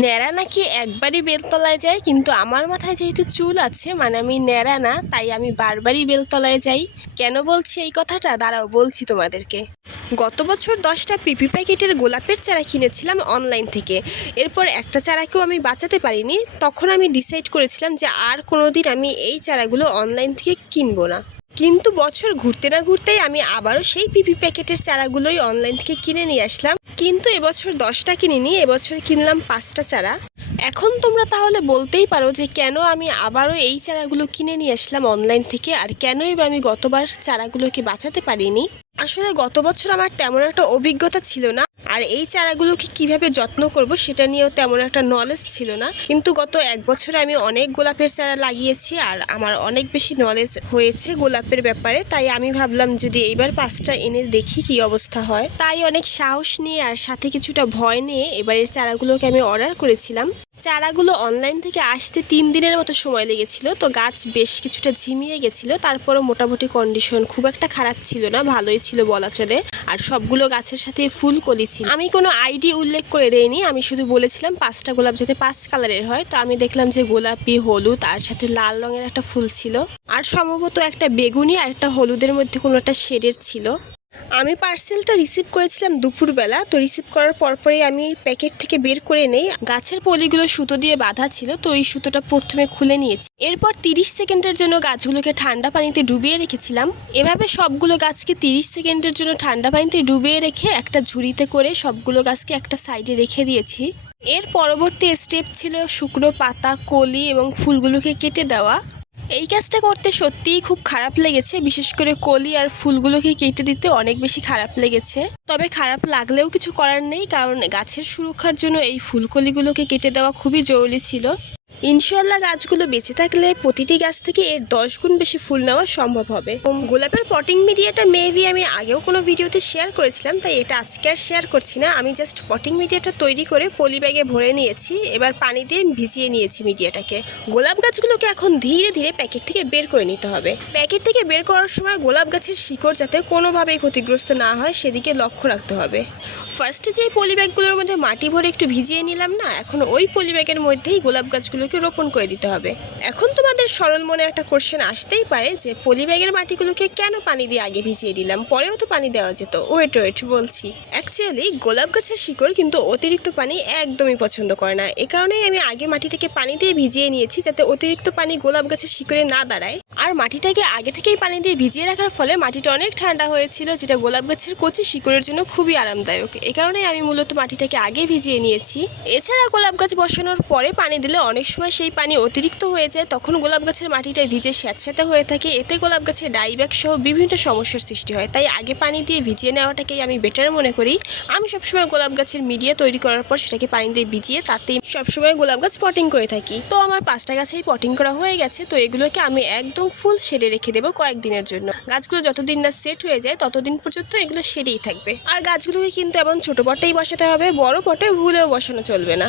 ন্যাড়া নাকি একবারই বেলতলায় যায়, কিন্তু আমার মাথায় যেহেতু চুল আছে মানে আমি ন্যাড়া না, তাই আমি বারবারই বেলতলায় যাই। কেন বলছি এই কথাটা দাঁড়াও বলছি তোমাদেরকে। গত বছর 10টা পিপি প্যাকেটের গোলাপের চারা কিনেছিলাম অনলাইন থেকে। এরপর একটা চারাকেও আমি বাঁচাতে পারিনি। তখন আমি ডিসাইড করেছিলাম যে আর কোনোদিন আমি এই চারাগুলো অনলাইন থেকে কিনবো না। কিন্তু বছর ঘুরতে না ঘুরতেই আমি আবারও সেই পিপি প্যাকেটের চারাগুলোই অনলাইন থেকে কিনে নিয়ে আসলাম। কিন্তু এবছর 10টা কিনিনি, এবছর কিনলাম 5টা চারা। এখন তোমরা তাহলে বলতেই পারো যে কেন আমি আবারও এই চারাগুলো কিনে নিয়ে আসলাম অনলাইন থেকে, আর কেনই বা আমি গতবার চারাগুলোকে বাঁচাতে পারিনি। আসলে গত বছর আমার তেমন একটা অভিজ্ঞতা ছিল না, আর এই চারাগুলোকে কিভাবে যত্ন করব সেটা নিয়েও তেমন একটা নলেজ ছিল না। কিন্তু গত 1 বছরে আমি অনেক গোলাপের চারা লাগিয়েছি আর আমার অনেক বেশি নলেজ হয়েছে গোলাপের ব্যাপারে। তাই আমি ভাবলাম যদি এইবার 5টা এনে দেখি কি অবস্থা হয়। তাই অনেক সাহস নিয়ে আর সাথে কিছুটা ভয় নিয়ে এবারের চারাগুলোকে আমি অর্ডার করেছিলাম। চারাগুলো অনলাইন থেকে আসতে 3 দিনের মতো সময় লেগেছিল। তো গাছ বেশ কিছুটা ঝিমিয়ে গেছিল, তারপরও মোটামুটি কন্ডিশন খুব একটা খারাপ ছিল না, ভালোই ছিল বলা চলে। আর সবগুলো গাছের সাথে ফুলকলি ছিল। আমি কোনো আইডি উল্লেখ করে দেইনি, আমি শুধু বলেছিলাম 5টা গোলাপ যাতে 5 কালারের হয়। তো আমি দেখলাম যে গোলাপি, হলুদ আর সাথে লাল রঙের একটা ফুল ছিল, আর সম্ভবত একটা বেগুনি আর একটা হলুদের মধ্যে কোনো একটা শেডের ছিল। আমি পার্সেলটা রিসিভ করেছিলাম দুপুরবেলা। তো রিসিভ করার পরপরই আমি প্যাকেট থেকে বের করে নেই। গাছের পলিগুলো সুতো দিয়ে বাঁধা ছিল, তো এই সুতোটা প্রথমে খুলে নিয়েছি। এরপর 30 সেকেন্ডের জন্য গাছগুলোকে ঠান্ডা পানিতে ডুবিয়ে রেখেছিলাম। এভাবে সবগুলো গাছকে 30 সেকেন্ডের জন্য ঠান্ডা পানিতে ডুবিয়ে রেখে একটা ঝুড়িতে করে সবগুলো গাছকে একটা সাইডে রেখে দিয়েছি। এর পরবর্তী স্টেপ ছিল শুকনো পাতা, কলি এবং ফুলগুলোকে কেটে দেওয়া। এই কাজটা করতে সত্যিই খুব খারাপ লেগেছে, বিশেষ করে কলি আর ফুলগুলোকে কেটে দিতে অনেক বেশি খারাপ লেগেছে। তবে খারাপ লাগলেও কিছু করার নেই, কারণ গাছের সুরক্ষার জন্য এই ফুলকলিগুলোকে কেটে দেওয়া খুবই জরুরি ছিল। ইনশাল্লাহ গাছগুলো বেঁচে থাকলে প্রতিটি গাছ থেকে এর 10 গুণ বেশি ফুল নেওয়া সম্ভব হবে। গোলাপের পটিং মিডিয়াটা মেবি আমি আগেও কোনো ভিডিওতে শেয়ার করেছিলাম, তাই এটা আজকে আর শেয়ার করছি না। আমি জাস্ট পটিং মিডিয়াটা তৈরি করে পলি ব্যাগে ভরে নিয়েছি, এবার পানি দিয়ে ভিজিয়ে নিয়েছি মিডিয়াটাকে। গোলাপ গাছগুলোকে এখন ধীরে ধীরে প্যাকেট থেকে বের করে নিতে হবে। প্যাকেট থেকে বের করার সময় গোলাপ গাছের শিকড় যাতে কোনোভাবেই ক্ষতিগ্রস্ত না হয় সেদিকে লক্ষ্য রাখতে হবে। ফার্স্টে যে পলি ব্যাগগুলোর মধ্যে মাটি ভরে একটু ভিজিয়ে নিলাম না, এখন ওই পলি ব্যাগের মধ্যেই গোলাপ গাছগুলোকে রোপণ করে দিতে হবে। এখন তোমাদের সরল মনে একটা কোশ্চেন আসতেই পারে যে পলি ব্যাগের মাটিগুলোকে কেন পানি দিয়ে আগে ভিজিয়ে দিলাম, পরেও তো পানি দেওয়া যেত। ওয়েট বলছি। অ্যাকচুয়ালি গোলাপ গাছের শিকড় কিন্তু অতিরিক্ত পানি একদমই পছন্দ করে না। এ কারণেই আমি আগে মাটিটাকে পানি দিয়ে ভিজিয়ে নিয়েছি, যাতে অতিরিক্ত পানি গোলাপ গাছের শিকড়ে না দাঁড়ায়। আর মাটিটাকে আগে থেকেই পানি দিয়ে ভিজিয়ে রাখার ফলে মাটিটা অনেক ঠান্ডা হয়েছিল, যেটা গোলাপ গাছের কচি শিকড়ের জন্য খুবই আরামদায়ক। এ কারণেই আমি মূলত মাটিটাকে আগে ভিজিয়ে নিয়েছি। এছাড়া গোলাপ গাছ বসানোর পরে পানি দিলে অনেক সময় সেই পানি অতিরিক্ত হয়ে যায়, তখন গোলাপ গাছের মাটিটা ভিজে স্যাঁতস্যাঁতে হয়ে থাকে। এতে গোলাপ গাছের ডাইব্যাক সহ বিভিন্ন সমস্যার সৃষ্টি হয়। তাই আগে পানি দিয়ে ভিজিয়ে নেওয়াটাকেই আমি বেটার মনে করি। আমি সবসময় গোলাপ গাছের মিডিয়া তৈরি করার পর সেটাকে পানি দিয়ে ভিজিয়ে তাতেই সবসময় গোলাপ গাছ পটিং করে থাকি। তো আমার 5টা গাছেই পটিং করা হয়ে গেছে। তো এগুলোকে আমি একদম ফুল শেডে রেখে দেবো কয়েকদিনের জন্য। গাছগুলো যতদিন না সেট হয়ে যায় ততদিন পর্যন্ত এগুলো শেডেই থাকবে। আর গাছগুলোকে কিন্তু এমন ছোট পটেই বসাতে হবে, বড় পটে ভুলেও বসানো চলবে না।